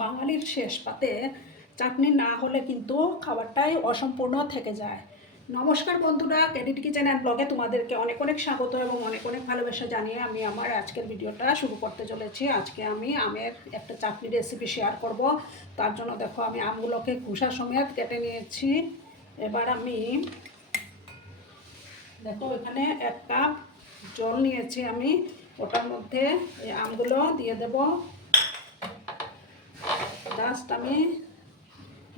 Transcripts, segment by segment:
বাঙালির শেষ পাতে চাটনি না হলে কিন্তু খাবারটাই অসম্পূর্ণ থেকে যায়। নমস্কার বন্ধুরা, ক্যাডিট কিচেন অ্যান্ড ব্লগে তোমাদেরকে অনেক অনেক স্বাগত এবং অনেক অনেক ভালোবাসা জানিয়ে আমি আমার আজকের ভিডিওটা শুরু করতে চলেছি। আজকে আমি আমের একটা চাটনি রেসিপি শেয়ার করব। তার জন্য দেখো আমি আমগুলোকে খোসা সমেত কেটে নিয়েছি। এবার আমি দেখো এখানে 1 কাপ জল নিয়েছি, আমি ওটার মধ্যে এই আমগুলো দিয়ে দেব। জাস্ট আমি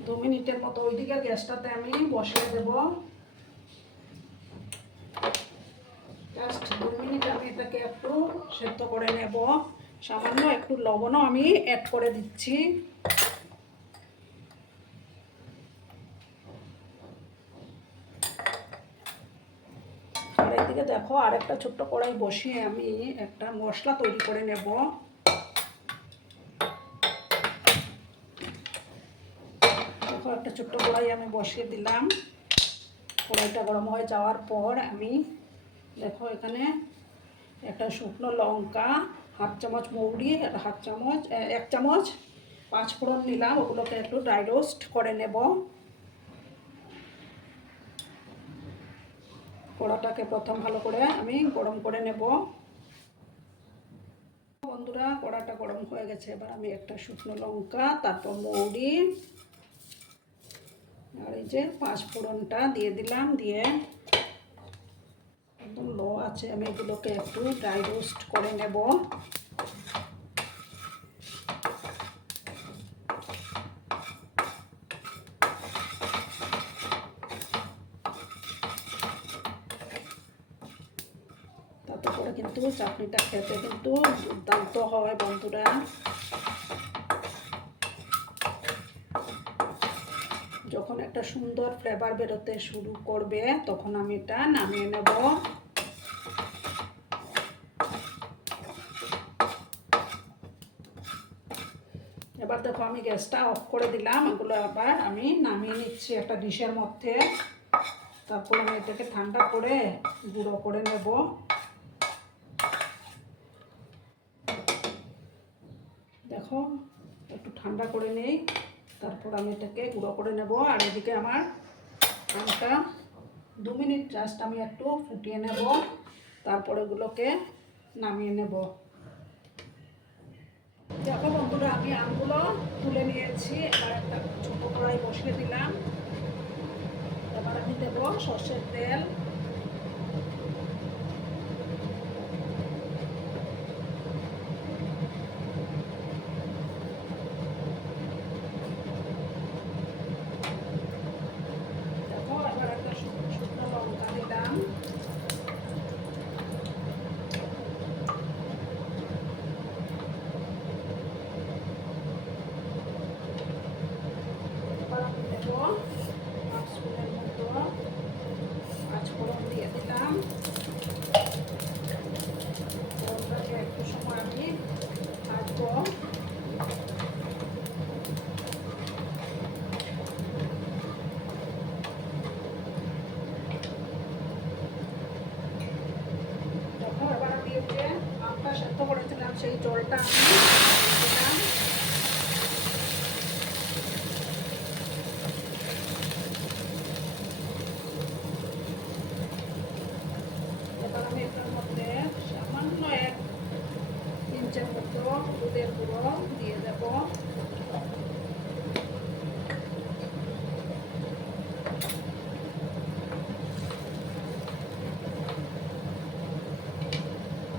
2 মিনিটের মতো ওইদিকে গ্যাসটাতে আমি বসিয়ে দেব। জাস্ট 2 মিনিট আমি এটাকে একটু সেদ্ধ করে নেব। সামান্য একটু লবণও আমি অ্যাড করে দিচ্ছি। আর এইদিকে দেখো আরেকটা ছোট্ট কড়াই বসিয়ে আমি একটা মশলা তৈরি করে নেব। দেখো একটা ছোট্ট কড়াই আমি বসিয়ে দিলাম। কড়াইটা গরম হয়ে যাওয়ার পর আমি দেখো এখানে একটা শুকনো লঙ্কা, হাফ চামচ মৌরি, এক চামচ 5 ফোড়ন নিলাম। ওগুলোকে একটু ড্রাই রোস্ট করে নেব। কড়াটাকে প্রথম ভালো করে আমি গরম করে নেব। বন্ধুরা, কড়াটা গরম হয়ে গেছে। এবার আমি একটা শুকনো লঙ্কা, তারপর মৌরি আর এই যে 5 ফোড়নটা দিয়ে দিলাম। দিয়ে একদম লো আছে আমি এগুলোকে একটু ড্রাই রোস্ট করে নেব। তাতে করে কিন্তু চাটনিটা খেতে কিন্তু দুর্দান্ত হয় বন্ধুরা। যখন একটা সুন্দর ফ্লেভার বেরোতে শুরু করবে তখন আমি এটা নামিয়ে নেব। এবার দেখো আমি গ্যাসটা অফ করে দিলাম। এগুলো আবার আমি নামিয়ে নিচ্ছি একটা ডিশের মধ্যে। তারপর আমি এটাকে ঠান্ডা করে গুঁড়ো করে নেব। দেখো একটু ঠান্ডা করে নেই, তারপর আমি এটাকে গুঁড়ো করে নেব। আর এদিকে আমার আমটা 2 মিনিট জাস্ট আমি একটু ফুটিয়ে নেব, তারপর এগুলোকে নামিয়ে নেব। দেখো বন্ধুরা, আমি আমগুলো তুলে নিয়েছি। এবার একটা ছোটো কড়াই বসিয়ে দিলাম। এবার আমি দেব সর্ষের তেল। দেখো এবার একটা শুকনো লঙ্কা দিলাম। এবার আমি দেব 5 স্পুনের মতো 5 ফোড়ন দিয়ে দিলাম। ফোড়নটাকে একটু সময় আমি ভাজবো। দেখো এবার আমি এই যে আমটা সেদ্ধ করেছিলাম সেই জলটা আমি দিলাম। এবার আমি এটার মধ্যে সামান্য 1 ইঞ্চের মতো হলুদের গুঁড়ো দিয়ে দেব।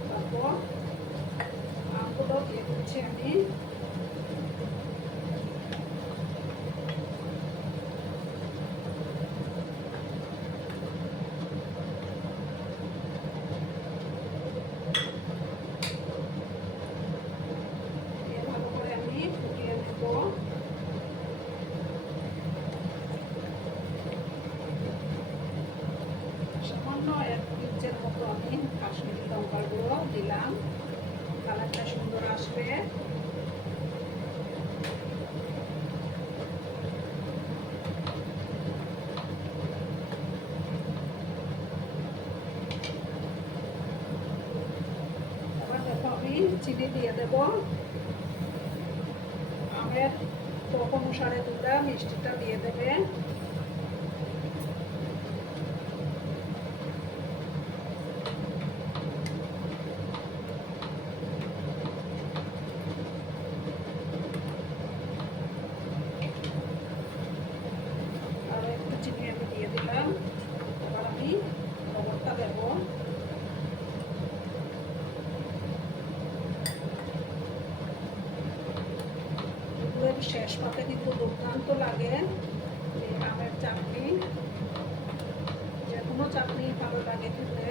তারপর আমগুলো দিয়ে দিচ্ছি আমি। ভালো করে আমি ফুটিয়ে নেব। সামান্য 1 ইঞ্চের মতো আমি কাশ্মীরি লঙ্কার গুঁড়ো দিলাম, কালারটা সুন্দর আসবে। এবার দেখো আমি চিনি দিয়ে দেব। আপনাদের টক অনুসারে তোমরা মিষ্টিটা দিয়ে দেবে। আরও একটু চিনি আমি দিয়ে দিলাম। এবার আমি লবণটা দেবো। দুপুরের শেষ পাতে কিন্তু দুর্দান্ত লাগে এই আমের চাটনি। যে কোনো চাটনি ভালো লাগে খেতে।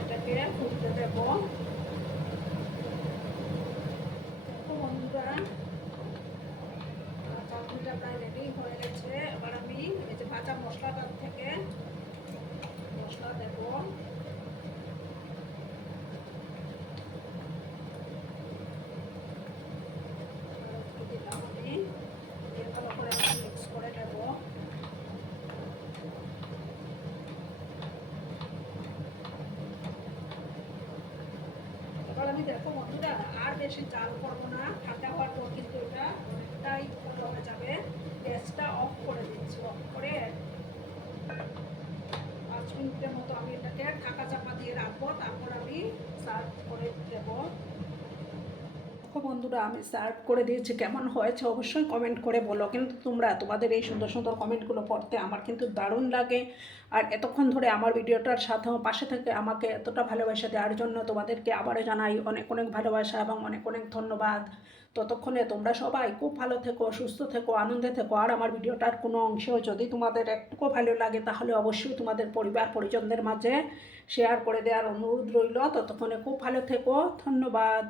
এটাকে ফুটতে দেবো। বন্ধুরা, চাটনিটা প্রায় রেডি হয়ে গেছে। এবার আমি এই যে ভাজা মশলাটার থেকে মশলা দেব। একটু দিলাম আমি, দিয়ে ভালো করে মিক্স করে নেব। এবার আমি দেখো বন্ধুরা, আর বেশি জাল করবো না। ঠান্ডা হওয়ার পর কিন্তু এটা অনেকটাই ভালো হয়ে যাবে। গ্যাসটা অফ করে দিচ্ছি। অফ করে 5 মিনিটের মতো আমি এটাকে ঢাকা চাপা দিয়ে রাখবো। তারপর আমি সার্ভ করে দেবো। বন্ধুরা, আমি সার্ভ করে দিয়েছি। কেমন হয়েছে অবশ্যই কমেন্ট করে বলো। কিন্তু তোমরা তোমাদের এই সুন্দর সুন্দর কমেন্টগুলো পড়তে আমার কিন্তু দারুণ লাগে। আর এতক্ষণ ধরে আমার ভিডিওটার সাথে পাশে থেকে আমাকে এতটা ভালোবাসা দেওয়ার জন্য তোমাদেরকে আবারও জানাই অনেক অনেক ভালোবাসা এবং অনেক অনেক ধন্যবাদ। ততক্ষণে তোমরা সবাই খুব ভালো থেকো, সুস্থ থেকো, আনন্দে থেকো। আর আমার ভিডিওটার কোনো অংশেও যদি তোমাদের একটুকু ভালো লাগে তাহলে অবশ্যই তোমাদের পরিবার পরিজনদের মাঝে শেয়ার করে দেওয়ার অনুরোধ রইল। ততক্ষণে খুব ভালো থেকো। ধন্যবাদ।